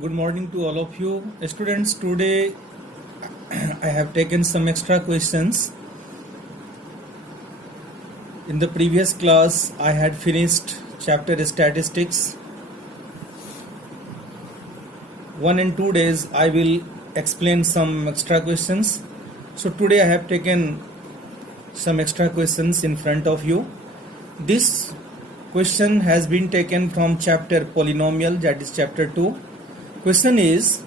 Good morning to all of you. Students, today I have taken some extra questions. In the previous class, I had finished chapter statistics. 1 and 2 days, I will explain some extra questions. So today I have taken some extra questions in front of you. This question has been taken from chapter polynomial, that is chapter 2. Question is,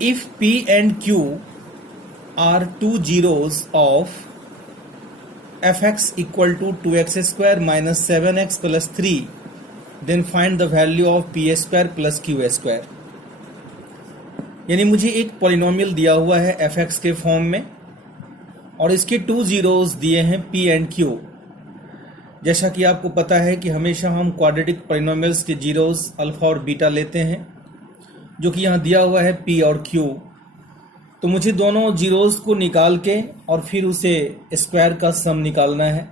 if P and Q are two zeros of fx equal to 2x square minus 7x plus 3, then find the value of p square plus q square. यानी मुझे एक polynomial दिया हुआ है fx के form में और इसके टू जीरोस दिए हैं p एंड q. जैसा कि आपको पता है कि हमेशा हम क्वाड्रेटिक पॉलिनोमियल्स के जीरोस अल्फा और बीटा लेते हैं, जो कि यहाँ दिया हुआ है p और q. तो मुझे दोनों जीरोस को निकाल के और फिर उसे स्क्वायर का सम निकालना है.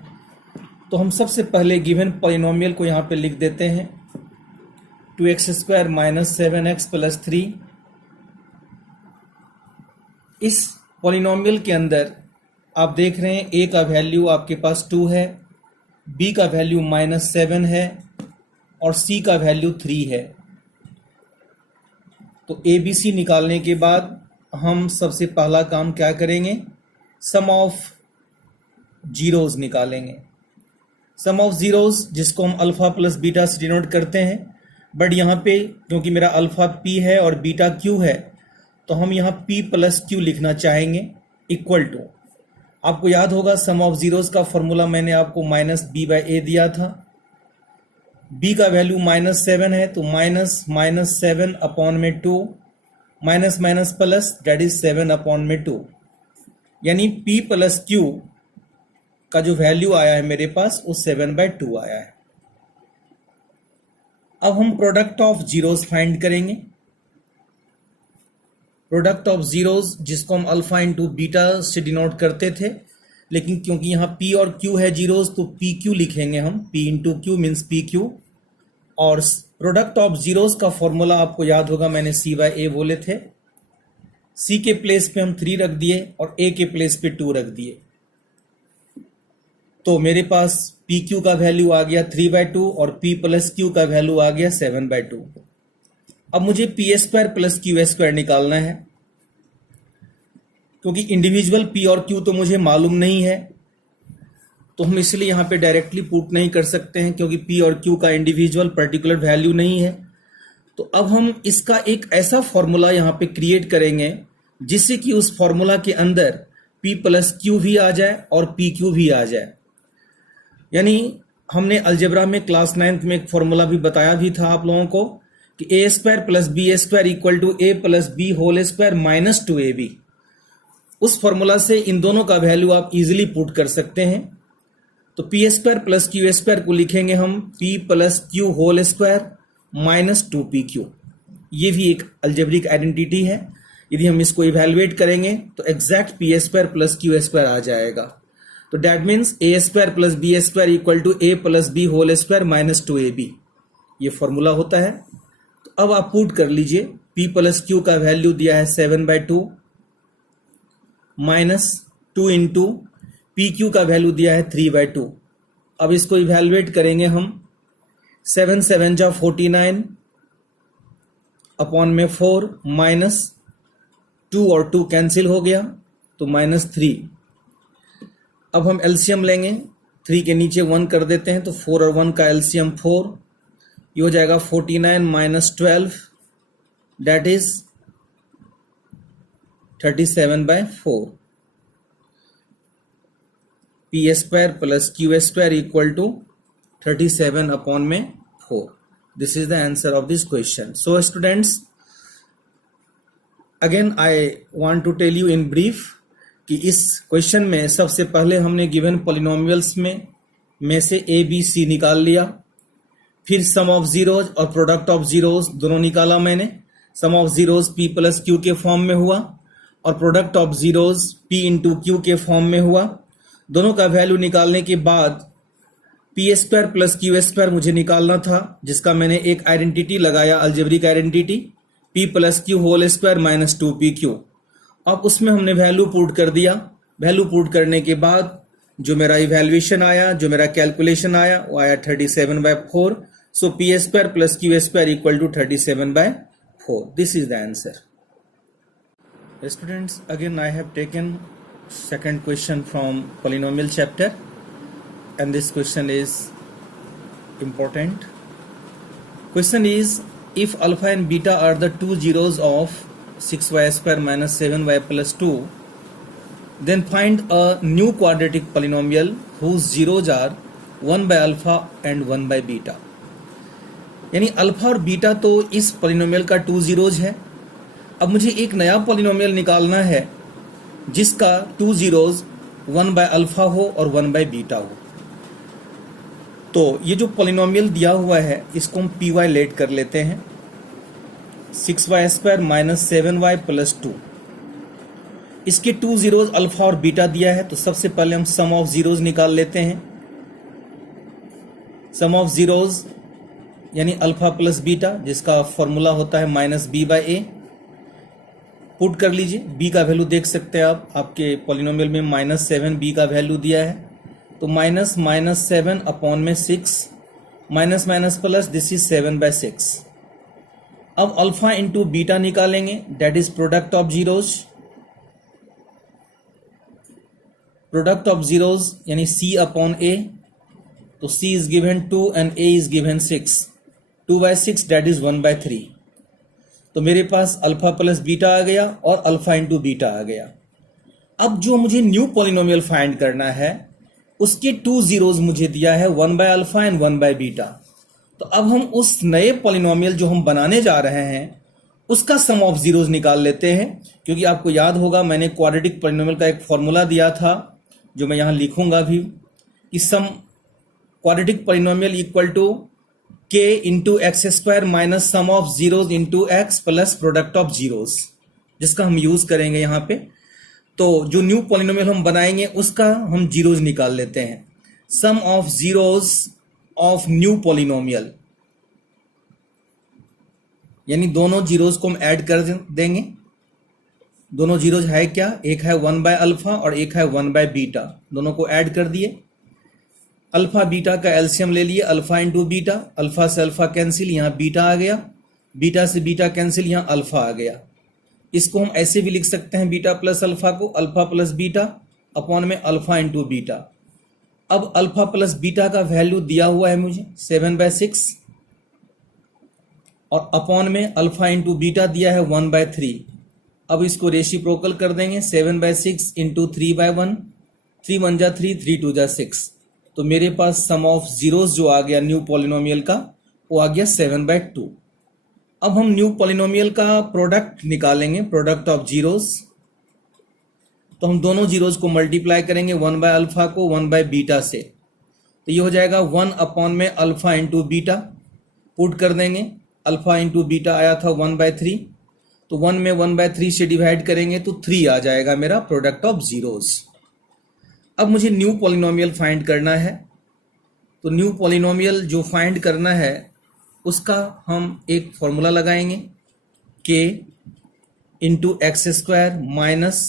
तो हम सबसे पहले गिवन पॉलिनोमियल को यहाँ पे लिख देते हैं 2x square minus 7x plus 3. इस पॉलिनोमियल के अंदर आप देख रहे हैं a का वैल्यू आपके पास 2 है, b का वैल्यू माइनस 7 है और c का वैल्यू 3 है. तो ए बी सी निकालने के बाद हम सबसे पहला काम क्या करेंगे, सम ऑफ जीरोस निकालेंगे. सम ऑफ जीरोस जिसको हम अल्फा प्लस बीटा से डिनोट करते हैं, बट यहाँ पे क्योंकि मेरा अल्फा पी है और बीटा क्यू है, तो हम यहाँ पी प्लस क्यू लिखना चाहेंगे इक्वल टू. आपको याद होगा सम ऑफ जीरोस का फॉर्मूला मैंने आपको माइनस बी बाई ए दिया था. b का वैल्यू माइनस 7 है, तो माइनस माइनस 7 अपॉन में 2, minus minus plus, that is 7 upon में 2. यानी p प्लस q का जो वैल्यू आया है मेरे पास वो 7/2 आया है. अब हम प्रोडक्ट ऑफ जीरोस फाइंड करेंगे. प्रोडक्ट ऑफ जीरोस जिसको हम अल्फा इंटू बीटा से डिनोट करते थे, लेकिन क्योंकि यहाँ p और q है जीरोस, तो पी क्यू लिखेंगे हम. p into Q means P Q. और प्रोडक्ट ऑफ जीरोस का फॉर्मूला आपको याद होगा, मैंने c बाई ए बोले थे. c के प्लेस पे हम 3 रख दिए और a के प्लेस पे 2 रख दिए. तो मेरे पास पी क्यू का वैल्यू आ गया 3/2 और p प्लस क्यू का वैल्यू आ गया 7/2. अब मुझे P square plus q square निकालना है, क्योंकि इंडिविजुअल p और q तो मुझे मालूम नहीं है, तो हम इसलिए यहाँ पे डायरेक्टली पुट नहीं कर सकते हैं, क्योंकि p और q का इंडिविजुअल पर्टिकुलर वैल्यू नहीं है. तो अब हम इसका एक ऐसा फॉर्मूला यहाँ पे क्रिएट करेंगे जिससे कि उस फॉर्मूला के अंदर p प्लस क्यू भी आ जाए और पी क्यू भी आ जाए. यानी हमने अलजेब्रा में क्लास 9th में एक फॉर्मूला भी बताया भी था आप लोगों को कि a square plus b square equal to a plus b whole square minus 2ab. उस फॉर्मूला से इन दोनों का वैल्यू आप इजीली पुट कर सकते हैं. तो p square plus q square को लिखेंगे हम p plus q whole square minus 2pq. ये भी एक अल्जेब्रिक आइडेंटिटी है. यदि हम इसको इवैल्यूएट करेंगे तो exact p square plus q square आ जाएगा. तो that means a square plus b square equal to a plus b whole square minus 2ab. ये फॉर्मूला होता है. तो अब आप पुट कर लीजिए. p प्लस क्यू का वैल्यू दिया है 7/2 माइनस 2 इंटू पी क्यू का वैल्यू दिया है 3/2. अब इसको इवैल्यूएट करेंगे हम. 7 7 जा 49 अपॉन में 4 माइनस 2 और 2 कैंसिल हो गया, तो माइनस 3. अब हम एलसीएम लेंगे. 3 के नीचे 1 कर देते हैं, तो 4 और 1 का एलसीएम 4. ये हो जाएगा 49 minus 12, that is 37/4. P square plus q square equal to 37 upon में 4. This is the answer of this question. So students, again I want to tell you in brief कि इस क्वेश्चन में सबसे पहले हमने गिवन पॉलिनोमियल्स में से A B C निकाल लिया. फिर सम ऑफ जीरोज और प्रोडक्ट ऑफ जीरोज दोनों निकाला मैंने. Sum of zeros p plus q के फॉर्म में हुआ और product of zeros p into q के फॉर्म में हुआ. दोनों का वैल्यू निकालने के बाद p square plus q square मुझे निकालना था, जिसका मैंने एक आइडेंटिटी लगाया, algebraic identity p plus q whole square minus 2pq। अब उसमें हमने वैल्यू पुट कर दिया। वैल्यू पुट करने के बाद जो मेरा इवैल्यूएशन आया, जो मेरा कैलकुलेशन आया, वो आया 37/4। So p square plus q square equal to 37/4। This is the answer. Students, again I have taken second question from polynomial chapter, and this question is important. Question is, if alpha and beta are the two zeros of 6y square minus 7y plus 2, then find a new quadratic polynomial whose zeros are 1 by alpha and 1 by beta. यानी alpha और beta तो इस polynomial का two zeros है। अब मुझे एक नया पॉलिनोमियल निकालना है जिसका टू जीरोज 1 बाय अल्फा हो और 1 बाय बीटा हो। तो ये जो पॉलिनोमियल दिया हुआ है इसको हम पी वाई लेट कर लेते हैं। 6y square minus 7y plus 2, इसके टू जीरोज अल्फा और बीटा दिया है। तो सबसे पहले हम सम ऑफ जीरोज निकाल लेते हैं। सम ऑफ जीरोज यानी अल्फा प्लस बीटा, जिसका फॉर्मूला होता है minus b by a. Put कर लीजिए। b का वैल्यू देख सकते हैं आप, आपके पॉलिनोमियल में -7b का वैल्यू दिया है। तो -7 अपॉन में 6, minus minus plus, this is 7/6। अब अल्फा इंटू बीटा निकालेंगे, that is product of zeros. Product of zeros यानी c अपॉन a। तो c is given 2 and a is given 6। 2/6 that is 1/3। तो मेरे पास अल्फा प्लस बीटा आ गया और alpha into beta आ गया। अब जो मुझे न्यू पॉलिनोमियल फाइंड करना है उसके टू जीरोज मुझे दिया है 1 by alpha and 1 by beta. तो अब हम उस नए पॉलिनोमियल जो हम बनाने जा रहे हैं उसका सम ऑफ जीरोज निकाल लेते हैं। क्योंकि आपको याद होगा मैंने क्वाड्रेटिक पॉलिनोमियल का एक फॉर्मूला दिया था जो मैं यहां लिखूंगा भी, कि some quadratic polynomial equal to k into x square minus sum of zeros into x plus product of zeros, जिसका हम यूज करेंगे यहाँ पे। तो जो न्यू पॉलिनोमियल हम बनाएंगे उसका हम जीरोज निकाल लेते हैं। Sum of zeros of new polynomial, यानी दोनों जीरोज को हम ऐड कर देंगे। दोनों जीरोज है क्या, एक है 1 बाय अल्फा और एक है 1 बाय बीटा। दोनों को ऐड कर दिए। अल्फा बीटा का एलसीएम ले लिए, अल्फा इंटू बीटा। अल्फा से अल्फा कैंसिल, यहाँ बीटा आ गया। बीटा से बीटा कैंसिल, यहाँ अल्फा आ गया। इसको हम ऐसे भी लिख सकते हैं बीटा प्लस अल्फा को, अल्फा प्लस बीटा अपॉन में अल्फा इंटू बीटा। अब अल्फा प्लस बीटा का वैल्यू दिया हुआ है मुझे 7/6 और अपॉन में अल्फा इंटू बीटा दिया है 1/3। अब इसको रेसिप्रोकल कर देंगे, 7/6 इंटू 3/1, 3 1 जा 3, 3 2 जा 6। तो मेरे पास सम ऑफ जीरोज जो आ गया न्यू पॉलिनोमियल का वो आ गया 7/2। अब हम न्यू पॉलिनोमियल का प्रोडक्ट निकालेंगे, प्रोडक्ट ऑफ जीरोज। तो हम दोनों जीरोज को मल्टीप्लाई करेंगे, 1 बाय अल्फा को 1 बाय बीटा से। तो ये हो जाएगा 1 अपॉन में अल्फा इंटू बीटा। पुट कर देंगे, अल्फा इंटू बीटा आया था 1/3। तो 1 में 1/3 से डिवाइड करेंगे तो 3 आ जाएगा मेरा प्रोडक्ट ऑफ जीरोज। अब मुझे न्यू पॉलिनोमियल फाइंड करना है। तो न्यू पॉलिनोमियल जो फाइंड करना है उसका हम एक फॉर्मूला लगाएंगे, k into x square minus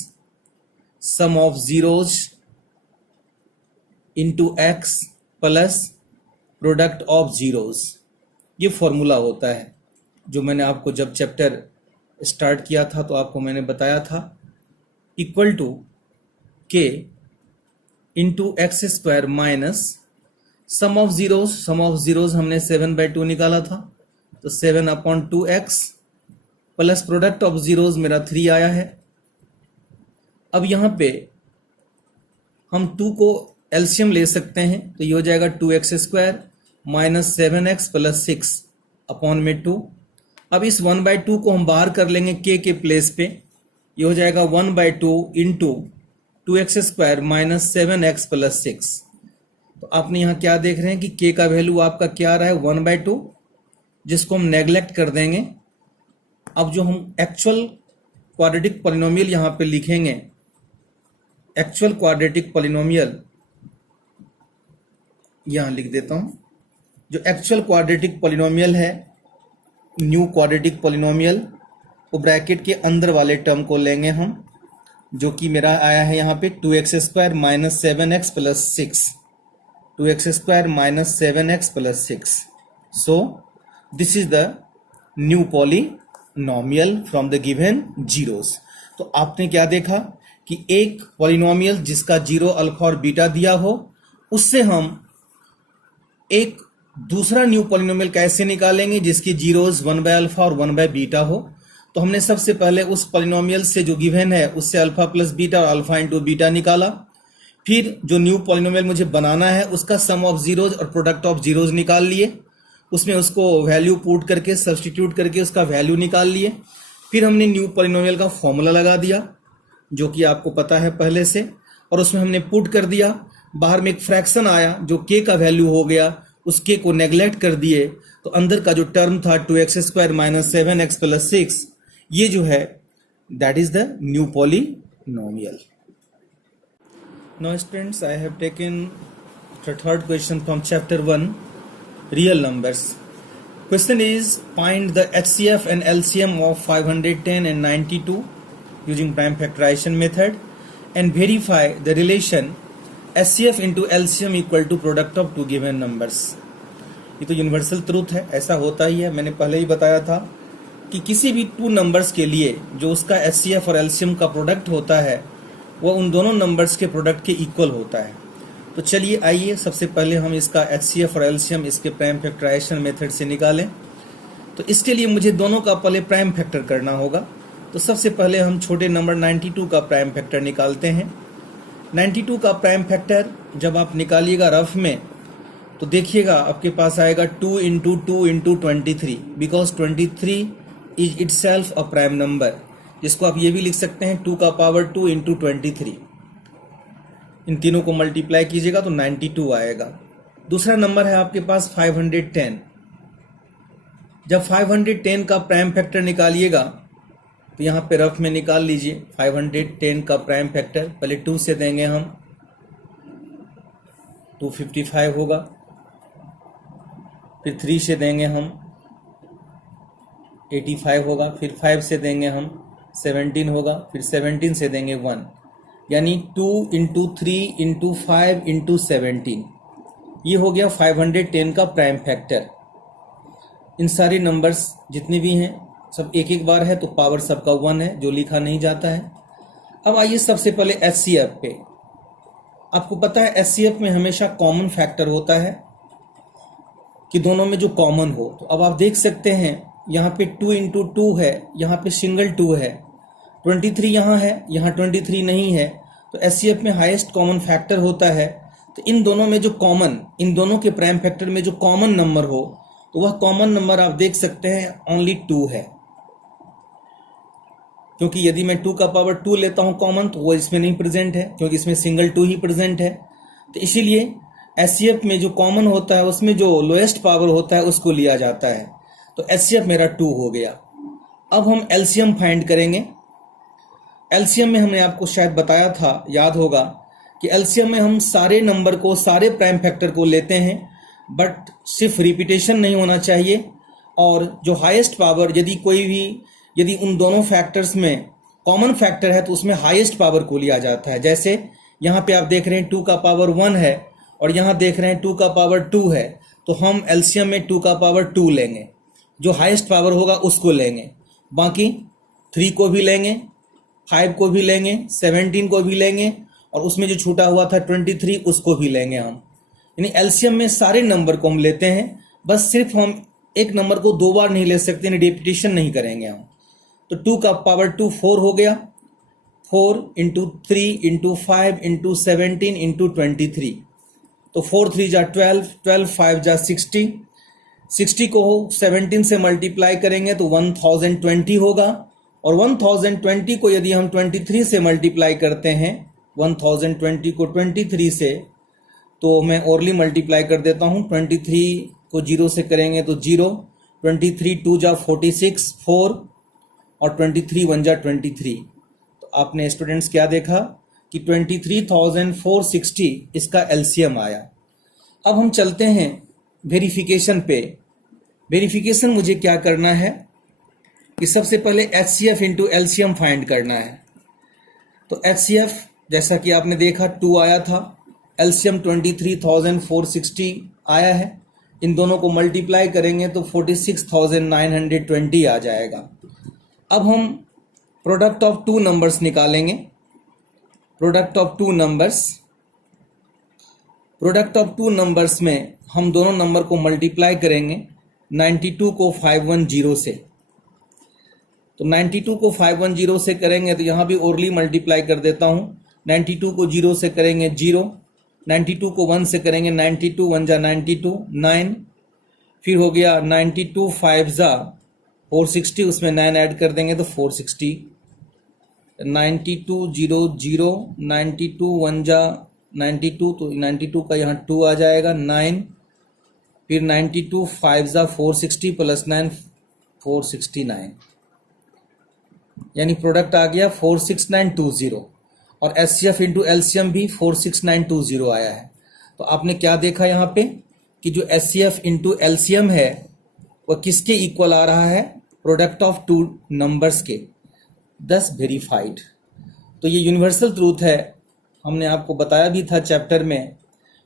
sum of zeros into x plus product of zeros. ये फॉर्मूला होता है जो मैंने आपको जब चैप्टर स्टार्ट किया था तो आपको मैंने बताया था, equal to k into x square minus sum of zeros. Sum of zeros हमने 7/2 निकाला था, तो 7/2x plus product of zeros मेरा 3 आया है। अब यहाँ पे हम 2 को एलसीएम ले सकते हैं, तो ये हो जाएगा 2x square minus 7x plus 6 upon में 2। अब इस 1/2 को हम बाहर कर लेंगे k के प्लेस पे, ये हो जाएगा 1/2 into 2x square minus 7x plus 6। तो आपने यहाँ क्या देख रहे हैं कि k का वैल्यू आपका क्या आ रहा है 1/2, जिसको हम नेग्लेक्ट कर देंगे। अब जो हम एक्चुअल क्वाड्रेटिक पॉलिनोमियल यहाँ पे लिखेंगे, एक्चुअल क्वाड्रेटिक पॉलिनोमियल यहाँ लिख देता हूँ। जो एक्चुअल क्वाड्रेटिक पॉलिनोमियल है, न्यू क्वाड्रेटिक पॉलिनोमियल, वो ब्रैकेट के अंदर वाले टर्म को लेंगे हम, जो कि मेरा आया है यहाँ पे 2x² minus 7x plus 6, 2x² minus 7x plus 6. So this is the new polynomial from the given zeros. तो आपने क्या देखा कि एक पॉलिनोमियल जिसका जीरो अल्फा और बीटा दिया हो, उससे हम एक दूसरा न्यू पॉलिनोमियल कैसे निकालेंगे जिसकी जीरोस 1 बाय अल्फा और 1 बाय बीटा हो. तो हमने सबसे पहले उस पॉलिनोमियल से जो गिवन है उससे अल्फा प्लस बीटा और अल्फा इंटू बीटा निकाला. फिर जो न्यू पॉलिनोमियल मुझे बनाना है उसका सम ऑफ जीरोज और प्रोडक्ट ऑफ जीरोज निकाल लिए, उसमें उसको वैल्यू पुट करके सब्स्टिट्यूट करके उसका वैल्यू निकाल लिए. फिर हमने न्यू पॉलिनोमियल का फॉर्मूला लगा दिया जो कि आपको पता है पहले से, और उसमें हमने पुट कर दिया. बाहर में एक फ्रैक्शन आया जो के का वैल्यू हो गया, उस के को नेग्लेक्ट कर दिए. तो अंदर का जो टर्म था 2x² माइनस 7x प्लस 6, ये जो है that is the new polynomial. Now students, I have taken the third question from chapter 1, real numbers. Question is, find the HCF and LCM of 510 and 92 using prime factorization method and verify the relation HCF into LCM equal to product of two given numbers. ये तो universal truth है, ऐसा होता ही है. मैंने पहले ही बताया था कि किसी भी टू नंबर्स के लिए जो उसका HCF और LCM का प्रोडक्ट होता है वो उन दोनों नंबर्स के प्रोडक्ट के इक्वल होता है. तो चलिए आइए सबसे पहले हम इसका HCF और LCM इसके प्राइम फैक्टराइजेशन मेथड से निकालें. तो इसके लिए मुझे दोनों का पहले प्राइम फैक्टर करना होगा. तो सबसे पहले हम छोटे नंबर 92 का प्राइम फैक्टर निकालते हैं. 92 का प्राइम फैक्टर जब आप निकालिएगा रफ में तो देखिएगा आपके पास आएगा 2 into 2 into 23, because 23 is itself a prime number, जिसको आप ये भी लिख सकते हैं 2 का पावर 2 इंटू 23. इन तीनों को मल्टीप्लाई कीजिएगा तो 92 आएगा. दूसरा नंबर है आपके पास 510. जब 510 का प्राइम फैक्टर निकालिएगा तो यहाँ पे रफ में निकाल लीजिए. 510 का प्राइम फैक्टर पहले 2 से देंगे हम, 255 होगा. फिर 3 से देंगे हम 85 होगा. फिर 5 से देंगे हम 17 होगा. फिर 17 से देंगे 1, यानी 2 इंटू 3 इंटू 5 इंटू 17. ये हो गया 510 का प्राइम फैक्टर. इन सारे नंबर्स जितने भी हैं सब एक एक बार है तो पावर सबका 1 है, जो लिखा नहीं जाता है. अब आइए सबसे पहले HCF पे. आपको पता है HCF में हमेशा कॉमन फैक्टर होता है कि दोनों में जो कॉमन हो. तो अब आप देख सकते हैं यहाँ पे 2 इंटू 2 है, यहाँ पे सिंगल 2 है. 23 यहाँ है, यहाँ 23 नहीं है. तो HCF में हाईएस्ट कॉमन फैक्टर होता है. तो इन दोनों में जो कॉमन, इन दोनों के प्राइम फैक्टर में जो कॉमन नंबर हो तो वह कॉमन नंबर आप देख सकते हैं ओनली 2 है. क्योंकि यदि मैं 2 का पावर 2 लेता हूं कॉमन तो वो इसमें नहीं प्रेजेंट है, क्योंकि इसमें सिंगल 2 ही प्रेजेंट है. तो इसीलिए HCF में जो कॉमन होता है उसमें जो लोएस्ट पावर होता है उसको लिया जाता है. तो HCF मेरा 2 हो गया. अब हम LCM फाइंड करेंगे. LCM में हमने आपको शायद बताया था, याद होगा, कि LCM में हम सारे नंबर को, सारे प्राइम फैक्टर को लेते हैं, बट सिर्फ रिपीटेशन नहीं होना चाहिए. और जो हाईएस्ट पावर, यदि उन दोनों फैक्टर्स में कॉमन फैक्टर है तो उसमें हाईएस्ट पावर को लिया जाता है. जैसे यहाँ पे आप देख रहे हैं 2 का पावर 1 है और यहाँ देख रहे हैं 2 का पावर 2 है. तो हम LCM में 2 का पावर 2 लेंगे, जो हाईएस्ट पावर होगा उसको लेंगे. बाकी 3 को भी लेंगे, 5 को भी लेंगे, 17 को भी लेंगे, और उसमें जो छूटा हुआ था 23 उसको भी लेंगे हम. यानी LCM में सारे नंबर को हम लेते हैं, बस सिर्फ हम एक नंबर को 2 बार नहीं ले सकते, यानी रिपीटेशन नहीं करेंगे हम. तो 2 का पावर 2 4 हो गया. 4 इंटू 3 इंटू 5 इंटू 17 इंटू 23. तो 4 3 जा 12, 12 5 जा 60. 60 को 17 से मल्टीप्लाई करेंगे तो 1020 होगा. और 1020 को यदि हम 23 से मल्टीप्लाई करते हैं, 1020 को 23 से, तो मैं ओरली मल्टीप्लाई कर देता हूँ. 23 को 0 से करेंगे तो 0, 23 2 जा 46, 4, और 23 1 जा 23. तो आपने स्टूडेंट्स क्या देखा कि 23,460 इसका LCM आया. अब हम चलते हैं वेरिफिकेशन पे. वेरिफिकेशन मुझे क्या करना है, कि सबसे पहले HCF इंटू LCM फाइंड करना है। तो HCF जैसा कि आपने देखा 2 आया था, LCM 23,460 आया है। इन दोनों को मल्टीप्लाई करेंगे तो 46,920 आ जाएगा। अब हम प्रोडक्ट ऑफ टू नंबर्स निकालेंगे। प्रोडक्ट ऑफ टू नंबर्स में हम दोनों नंबर को मल्टीप्लाई करेंगे 92 को 510 से। तो 92 को 510 से करेंगे तो यहाँ भी ओरली मल्टीप्लाई कर देता हूँ। 92 को 0 से करेंगे 0, 92 को 1 से करेंगे 92, 1 जा 92, 9, फिर हो गया 92 5 जा 460, उसमें 9 ऐड कर देंगे तो 460, 92 0 0, 92 1 जा 92, तो 92 का यहाँ 2 आ जाएगा, 9, फिर 92 5 जा 460 प्लस 9 469, यानी प्रोडक्ट आ गया 46920 और HCF इंटू LCM भी 46920 आया है। तो आपने क्या देखा यहाँ पे कि जो HCF इंटू LCM है वह किसके इक्वल आ रहा है? प्रोडक्ट ऑफ टू नंबर्स के, दस वेरीफाइड। तो ये यूनिवर्सल ट्रूथ है। हमने आपको बताया भी था चैप्टर में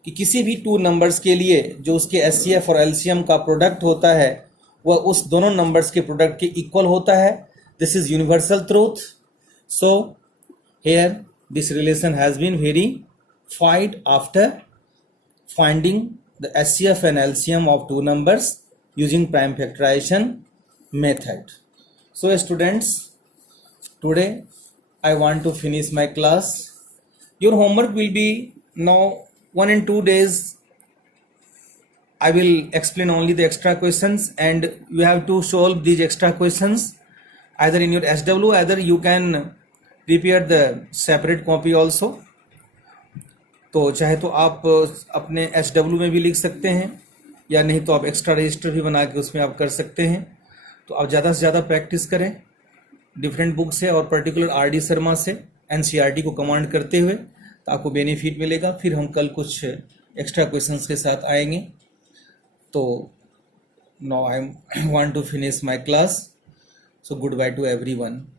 कि किसी भी टू नंबर्स के लिए जो उसके HCF और LCM का प्रोडक्ट होता है वह उस दोनों नंबर्स के प्रोडक्ट के इक्वल होता है। This is universal truth. So here this relation has been verified after finding the HCF and LCM of two numbers using prime factorization method. So students, today I want to finish my class. Your homework will be now 1 and 2 days. I will explain only the extra questions and you have to solve these extra questions either in your SW, either you can prepare the separate copy also. तो चाहे तो आप अपने SW में भी लिख सकते हैं या नहीं तो आप एक्स्ट्रा रजिस्टर भी बना के उसमें आप कर सकते हैं। तो आप ज़्यादा से ज़्यादा प्रैक्टिस करें डिफरेंट बुक से और पर्टिकुलर RD शर्मा से NCERT को कमांड करते हुए, तो आपको बेनिफिट मिलेगा। फिर हम कल कुछ एक्स्ट्रा क्वेश्चंस के साथ आएंगे। तो now I want to finish my class. So goodbye to everyone.